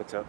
What's up?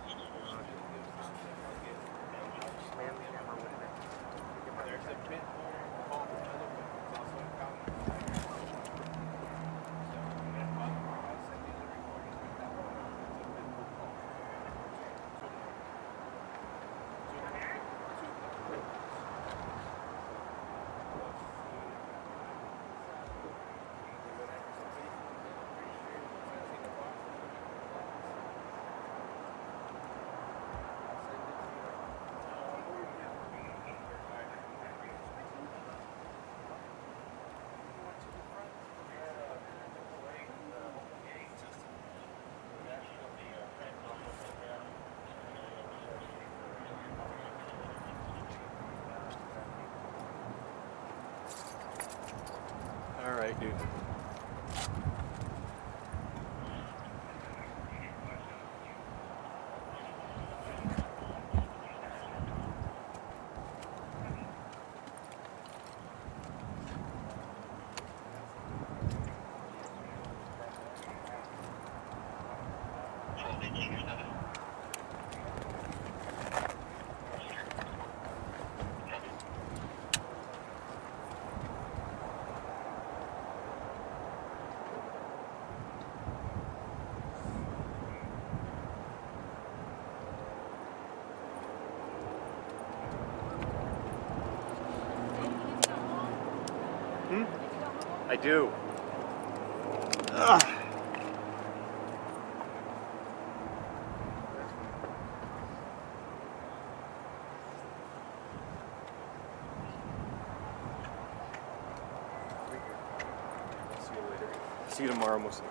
All right, dude. I do. Ugh. See you tomorrow, mostly.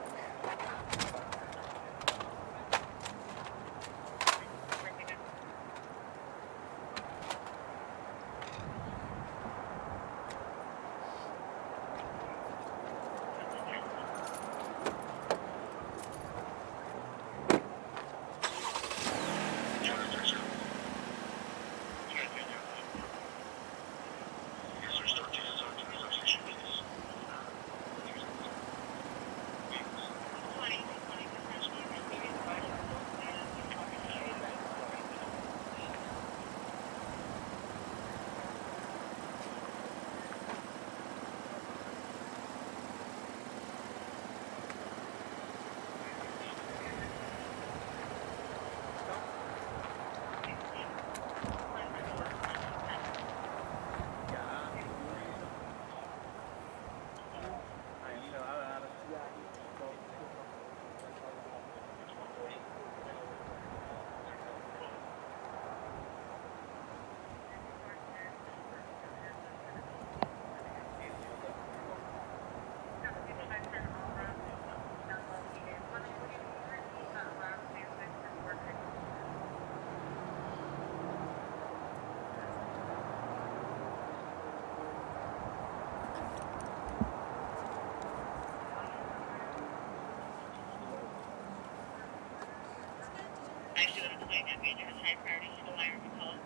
Actually, what I'm saying, that major has high priority civil wire call.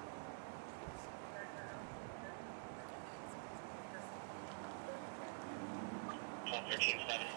12-13-7.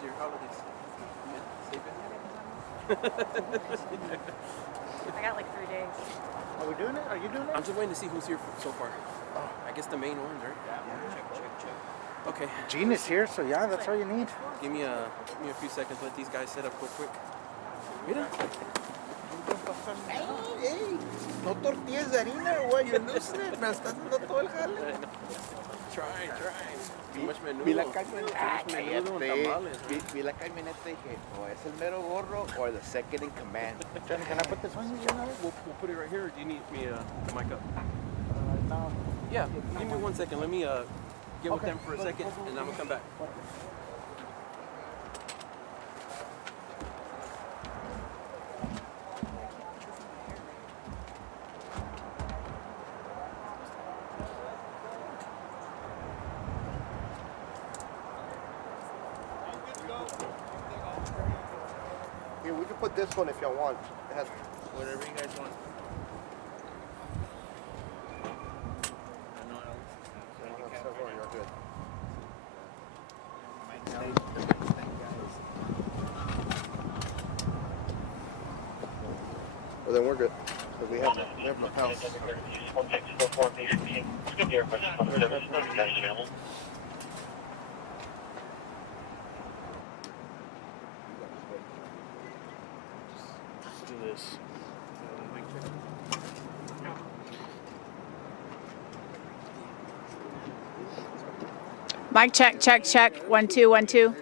How's your holidays? I got like 3 days. Are we doing it? Are you doing it? I'm just waiting to see who's here so far. Oh, I guess the main ones, right? Check. Okay. Gene is here, so yeah, that's all you need. Give me a few seconds. Let these guys set up quick. Mira. Hey, no tortillas de harina, güey. You're losing it. Me estás dando todo el jale. Try. Too much menudo. Vi la camioneta. Menudo and tamales. Vi la camioneta y dije, o es el mero gorro or the second in command. Johnny, can I put this on you? We'll put it right here. Or do you need me the mic up? No. Yeah. Give me 1 second. Let me get with them for a second, and I'm gonna come back. Here, we can put this one if y'all want. It has Whatever you guys want. several. You're good. Well, then we're good. But we have lapels. Let's do this. Mic check. 1 2 1 2.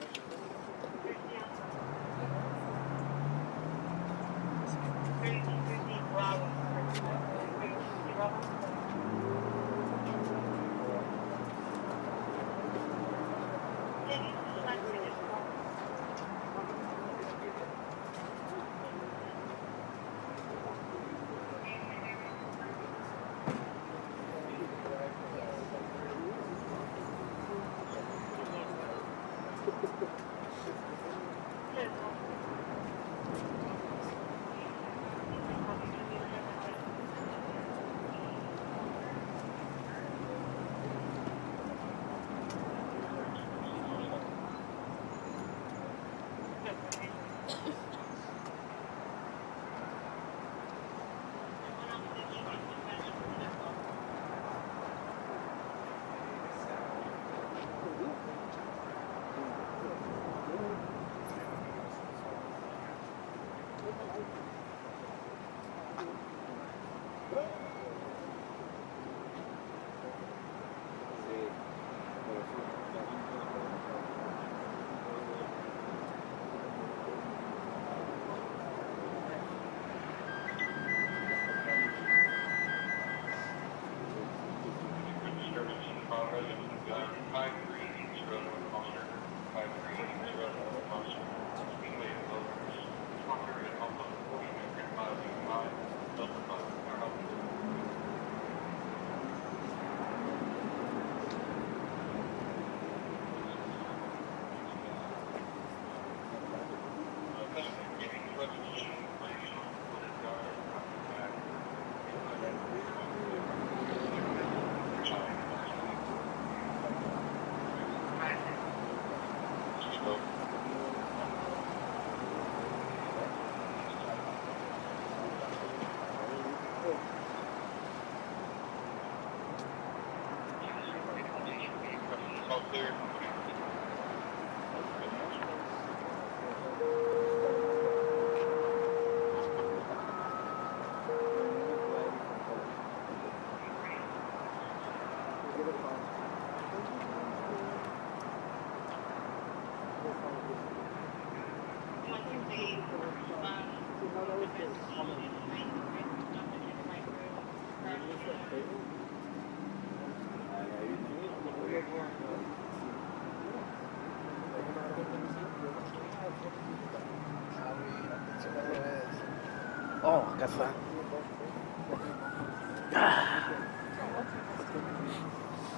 Oh, acá está.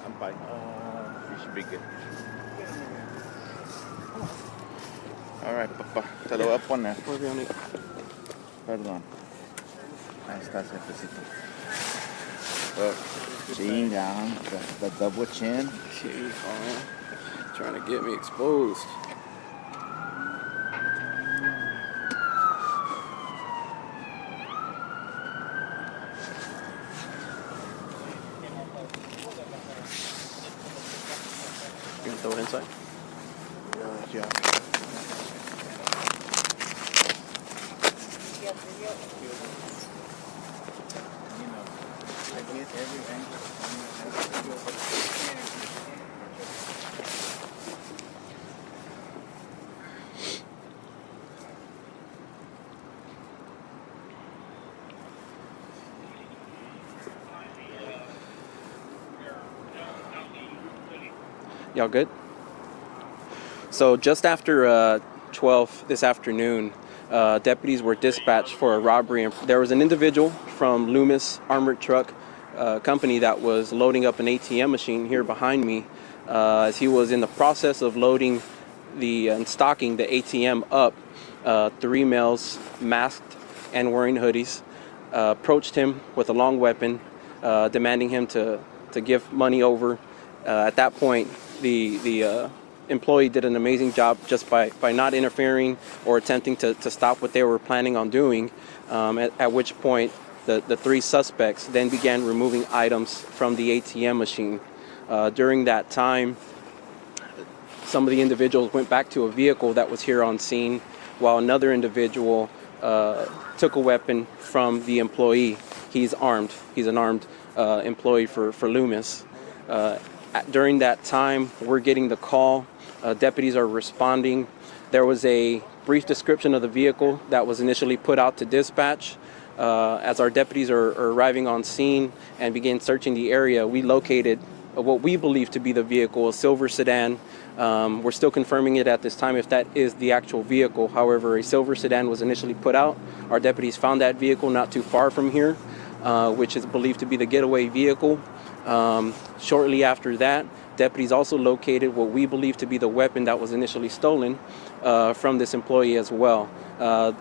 I'm fine. You should be good. All right, papá. Te lo voy a poner. Perdón. Ahí está, jefecito. Chinga, the double chin. Trying to get me exposed. Throw it inside. Yeah. Y'all good? So just after 12 this afternoon, deputies were dispatched for a robbery. And there was an individual from Loomis Armored Truck Company that was loading up an ATM machine here behind me. As he was in the process of loading and stocking the ATM up, 3 males masked and wearing hoodies approached him with a long weapon, demanding him to give money over. At that point, the employee did an amazing job just by not interfering or attempting to stop what they were planning on doing, at which point the 3 suspects then began removing items from the ATM machine. During that time, some of the individuals went back to a vehicle that was here on scene, while another individual took a weapon from the employee. He's armed. He's an armed employee for Loomis. During that time, we're getting the call. Deputies are responding. There was a brief description of the vehicle that was initially put out to dispatch. As our deputies are arriving on scene and begin searching the area, we located what we believe to be the vehicle, a silver sedan. We're still confirming it at this time if that is the actual vehicle. However, a silver sedan was initially put out. Our deputies found that vehicle not too far from here, which is believed to be the getaway vehicle. Shortly after that, deputies also located what we believe to be the weapon that was initially stolen from this employee as well.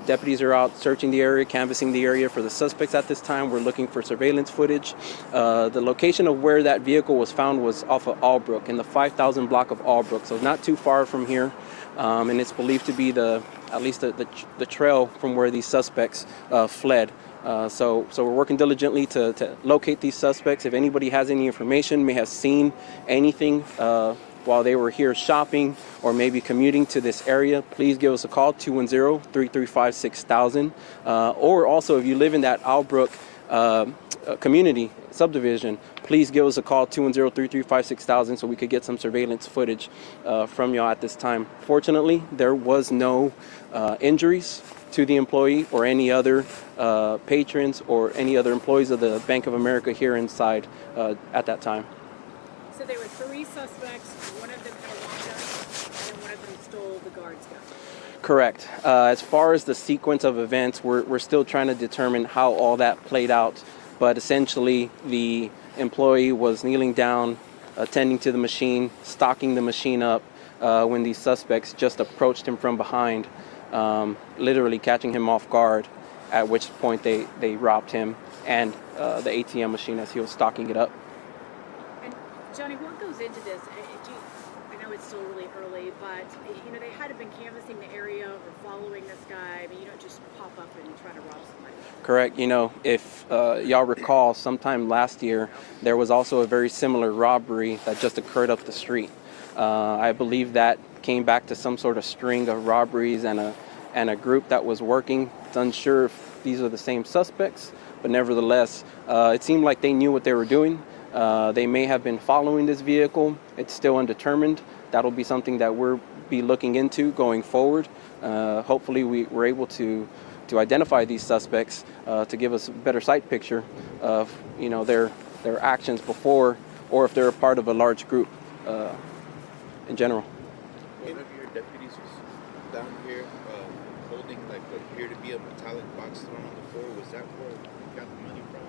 Deputies are out searching the area, canvassing the area for the suspects at this time. We're looking for surveillance footage. The location of where that vehicle was found was off of Albrook, in the 5000 block of Albrook, so not too far from here. And it's believed to be at least the trail from where these suspects fled. So we're working diligently to locate these suspects. If anybody has any information, may have seen anything while they were here shopping or maybe commuting to this area, please give us a call, 210-335-6000. Or also, if you live in that Albrook community subdivision, please give us a call, 210-335-6000, so we could get some surveillance footage from y'all at this time. Fortunately, there was no injuries to the employee or any other patrons or any other employees of the Bank of America here inside at that time. So there were 3 suspects. One of them had a long gun, and one of them stole the guard's gun. Correct. As far as the sequence of events, we're still trying to determine how all that played out. But essentially, the employee was kneeling down, attending to the machine, stocking the machine up when these suspects just approached him from behind, literally catching him off guard, at which point they robbed him and the ATM machine as he was stocking it up. And Johnny, what goes into this? I know it's still really early, but they had to have been canvassing the area or following this guy. I mean, you don't just pop up and try to rob somebody. Correct. If y'all recall, sometime last year, there was also a very similar robbery that just occurred up the street. I believe that came back to some sort of string of robberies and a group that was working. It's unsure if these are the same suspects, but nevertheless, it seemed like they knew what they were doing. They may have been following this vehicle. It's still undetermined. That'll be something that we'll be looking into going forward. Hopefully we're able to identify these suspects to give us a better sight picture of their actions before, or if they're a part of a large group in general. One of your deputies was down here holding what appeared to be a metallic box thrown on the floor. Was that where you got the money from?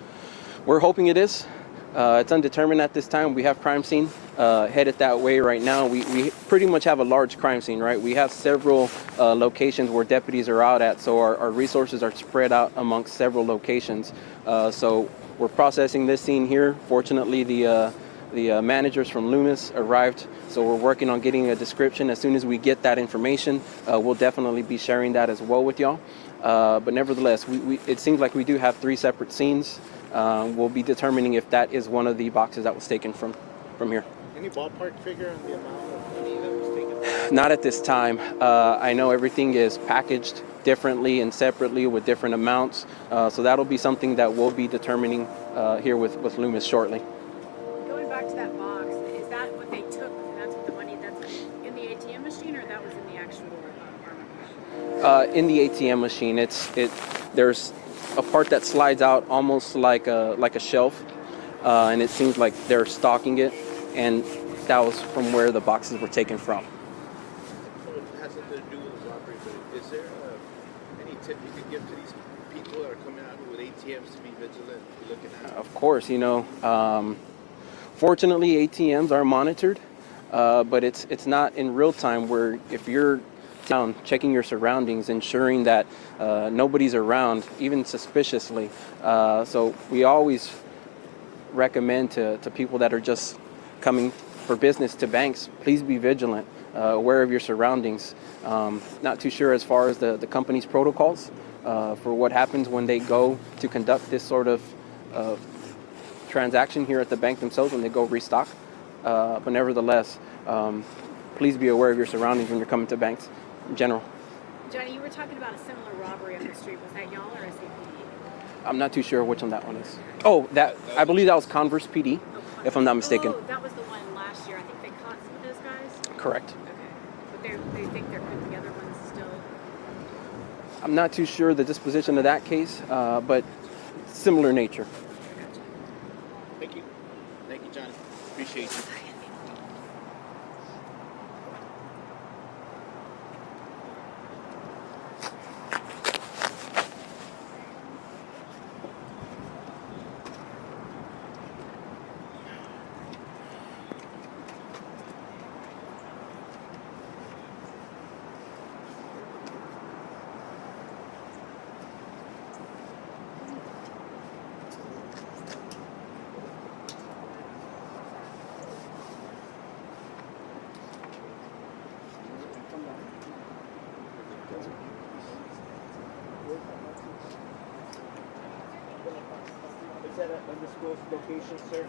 We're hoping it is. It's undetermined at this time. We have crime scene headed that way right now. We pretty much have a large crime scene, right? We have several locations where deputies are out at, so our resources are spread out amongst several locations. So we're processing this scene here. Fortunately, the managers from Loomis arrived, so we're working on getting a description. As soon as we get that information, we'll definitely be sharing that as well with y'all. But nevertheless, it seems like we do have 3 separate scenes. We'll be determining if that is one of the boxes that was taken from here. Any ballpark figure on the amount of money Not at this time. I know everything is packaged differently and separately with different amounts, so that'll be something that we'll be determining here with Loomis shortly. Going back to that box, is that what they took? And that's what the money that's in the ATM machine, or that was in the actual armor? In the ATM machine, there's a part that slides out almost like a shelf, and it seems like they're stocking it, and that was from where the boxes were taken from. So it has nothing to do with the robbery, but is there any tip you could give to these people that are coming out with ATMs to be vigilant, be looking at? Of course, fortunately ATMs are monitored, but it's not in real time. Where if you're down checking your surroundings, ensuring that nobody's around, even suspiciously. So we always recommend to people that are just coming for business to banks, please be vigilant, aware of your surroundings. Not too sure as far as the company's protocols for what happens when they go to conduct this sort of transaction here at the bank themselves when they go restock. But nevertheless, please be aware of your surroundings when you're coming to banks in general. Johnny, you were talking about a similar robbery on the street. Was that y'all or SAPD? I'm not too sure which one that one is. Oh, I believe that was Converse PD, if I'm not mistaken. Oh, that was the one last year. I think they caught some of those guys. Correct. Okay, but they think they're putting together ones still. I'm not too sure the disposition of that case, but similar nature. Thank you. Thank you, Johnny. Appreciate you. Is that an undisclosed location, sir?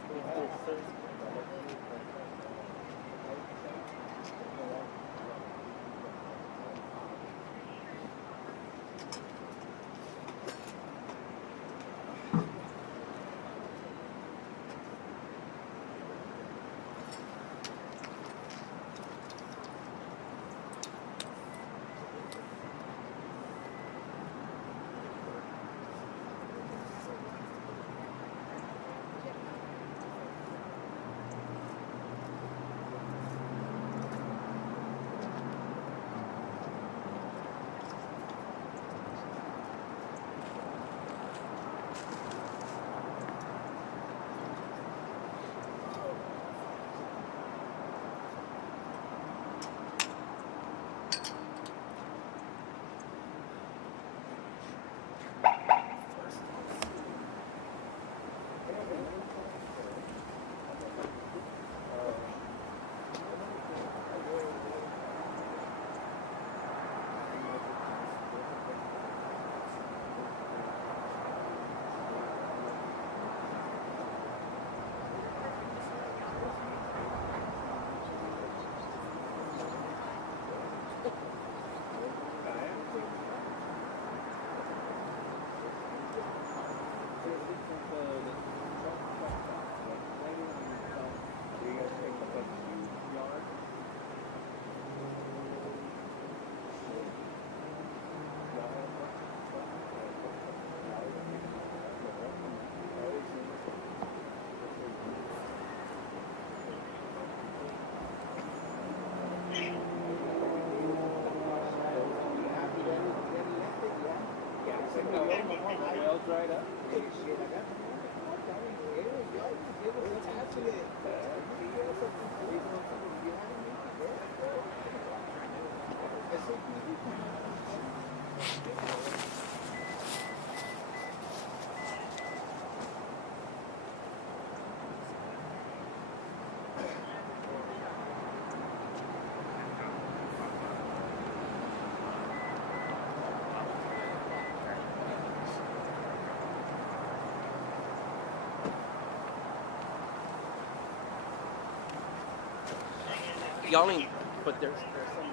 Y'all ain't But there's some.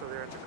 So they're at the